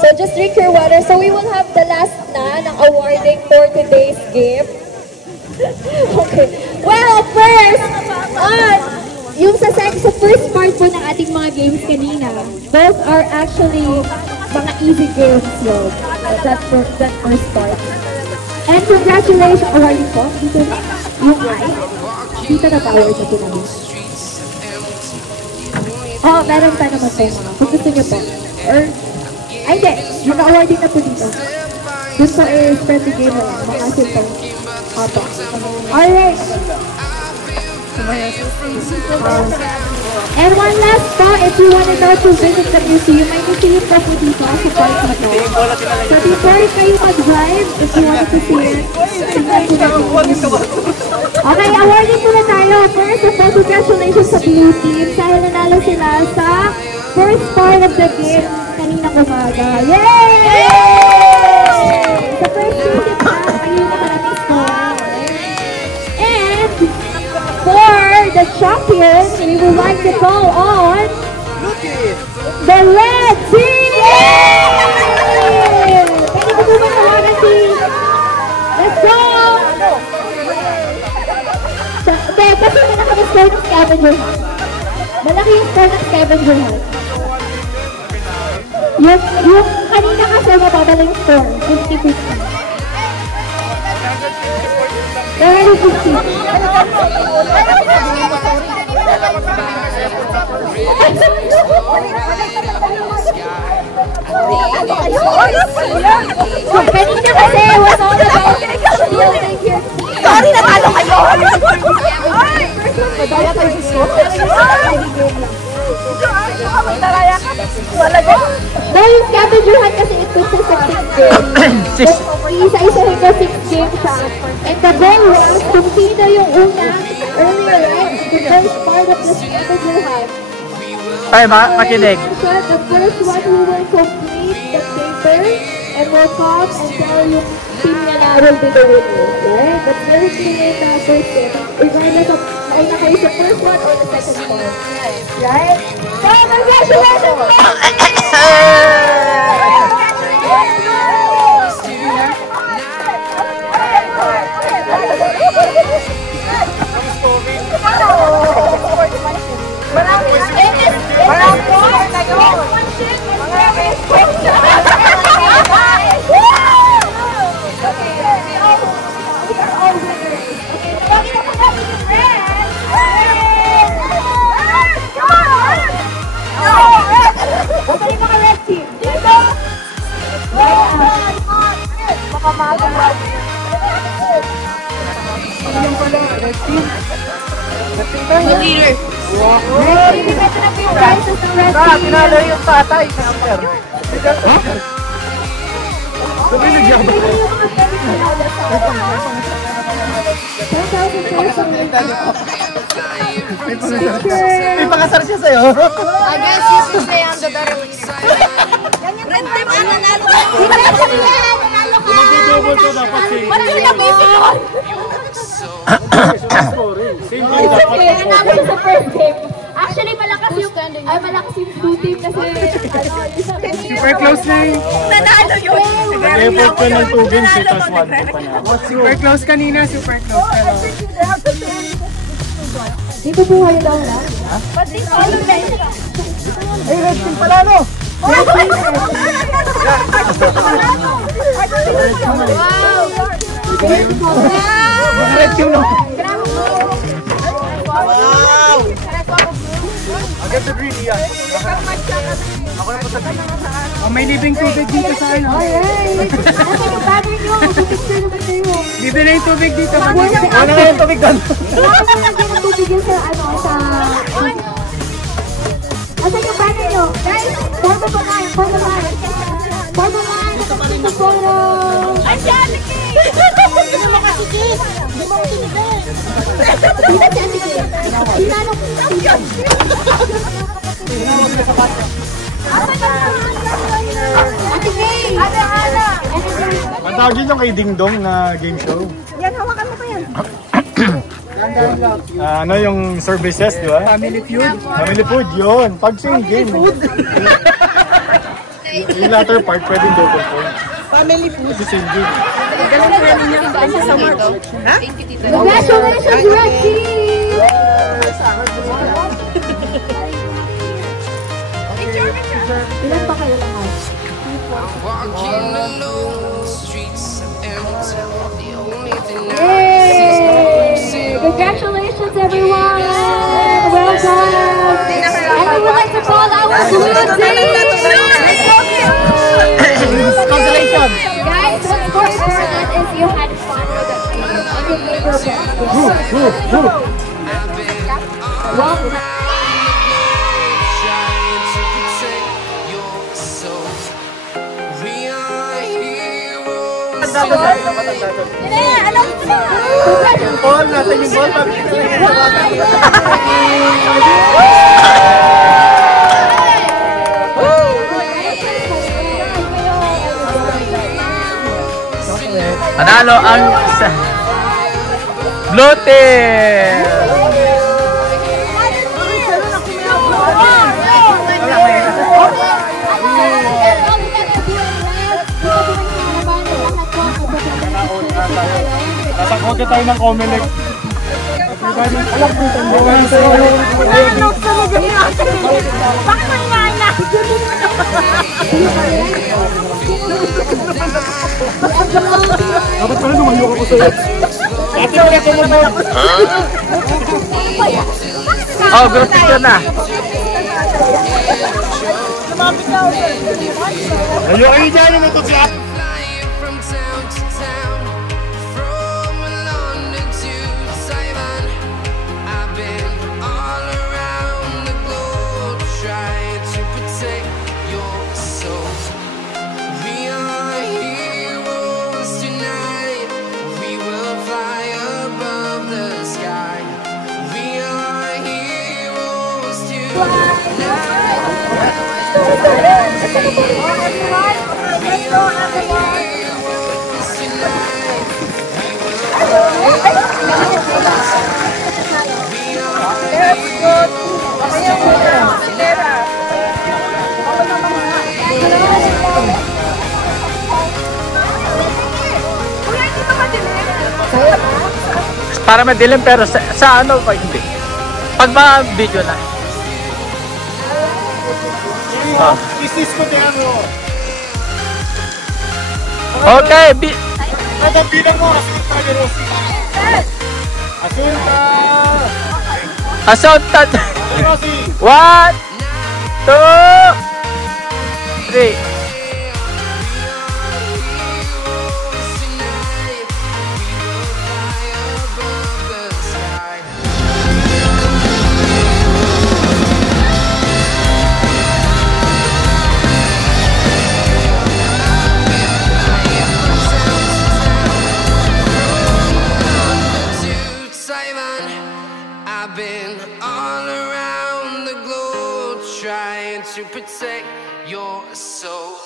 So just drink your water. So we will have the last na ng awarding for today's game. Okay. Well, first, yung sa first part po ng ating mga games kanina, both are actually mga easy games yun. That first part. And congratulations, awarding po. Dito yung mic. Dito na power sa pinag. Oh, meron pa naman po mga. Kung gusto nyo po. Or, ay hindi. Yung awarding na po dito. Dun po is friendly game na lang. Mga simple. Opo. Alright. And one last po, if you want to go to visit the museum, may museum po po dito sa park na to. So before kayo mag-drive, if you want to see it, okay, awarding muna tayo. First of all, congratulations sa blue team. Dahil nanalo sila sa first part of the game kaninang umaga. Yay! Sa first game, kayo nakarating score. And for the champions, we would like to call on the red team! Yay! Pwede ko po matawagan team. Let's go! Kasi malaki yung score ng scavenger hunt. Malaki yung score ng scavenger hunt. Yung kanina kasi mababala yung score. 50-50. Pero 50. So kanina kasi was all about building here. Sorry, natalo kayo! Madaya tayo gusto. Dahil yung scavenger hunt kasi ito sa 6 games. Isa-isahin ko 6 games siya. And the goal was kung sino yung unang earlier, right? The first part of the scavenger hunt. Ay, makinig. The first one who will complete the paper and will come and tell yung team niya na will be the winner. Right? The first thing in the first game, regardless of ay na kayo sa first one or the second one. Right? So, congratulations! Pinalo yung tatay. May pangasar siya sa'yo. I guess you should say I'm the better winner. Red team, nanalo ka. Nanalo ka. Mag-double to dapat si... Wala yung nabisi yun. Nanalo sa first game. Actually, malakas yung blue team kasi Super close na yun. Nanalo yun. Nag-effort ka ng 2 games eh, tapos 1 pa na. Super close kanina, super close. dito po kayo daw na. Pati solo na yun. Ay, red team pala, no? Wow! Red team, no? Wow! Agad sa green, yan. Ako na po sa green. Oh, may libing tubig dito sa ano. Alright! Nasa yung banner nyo. Pupicture naman kayo. Libre na yung tubig dito. Ano na yung tubig doon? Nasa yung tubig yun sa ano, sa... Nasa yung banner nyo. Guys, forma pa kayo. Forma pa kayo. Forma pa kayo. Nakapagin sa photo. Ay, si Ate Kay! Hindi mo makasikip! Hindi mo makinig! Dito si Ate Kay. Tinanong ko sa iyo. Ate Kay! Ate Ana! Ang tawag yun yung kay Ding Dong na game show. Yan, hawakan mo pa yan. Ano yung services, di ba? Family feud. Family food, yun. Pag same game. Yung latter part, pwedeng double point. Family food. Kasi same game. Galing training niya. Thank you so much. Ha? Congratulations, Red Team! Ilan pa kayo lahat? Yay! Congratulations, everyone! Well done! And we would like to call our blue team! Congratulations! Guys, what's more important is you had fun with the game. And you made your best. Well done. Yung ball natin, yung ball. Panalo ang Blue Team! Nasa kote tayo ng Comelec. Alam ko ito. Bakit mo inaana? Dapat pala lumayo ako sa'yo. Ate, wala ko mo. Oh, group picture na. Layo kayo dyan, ano to siya? Para madilim pero sa ano pa hindi. Pag ma-video na. Oh. Isis ko din mo. Okay, Ano bilang mo? Asunta ni Rosie. Asunta! Asunta! Rosie! 1, 2, 3. I've been all around the globe trying to protect your soul.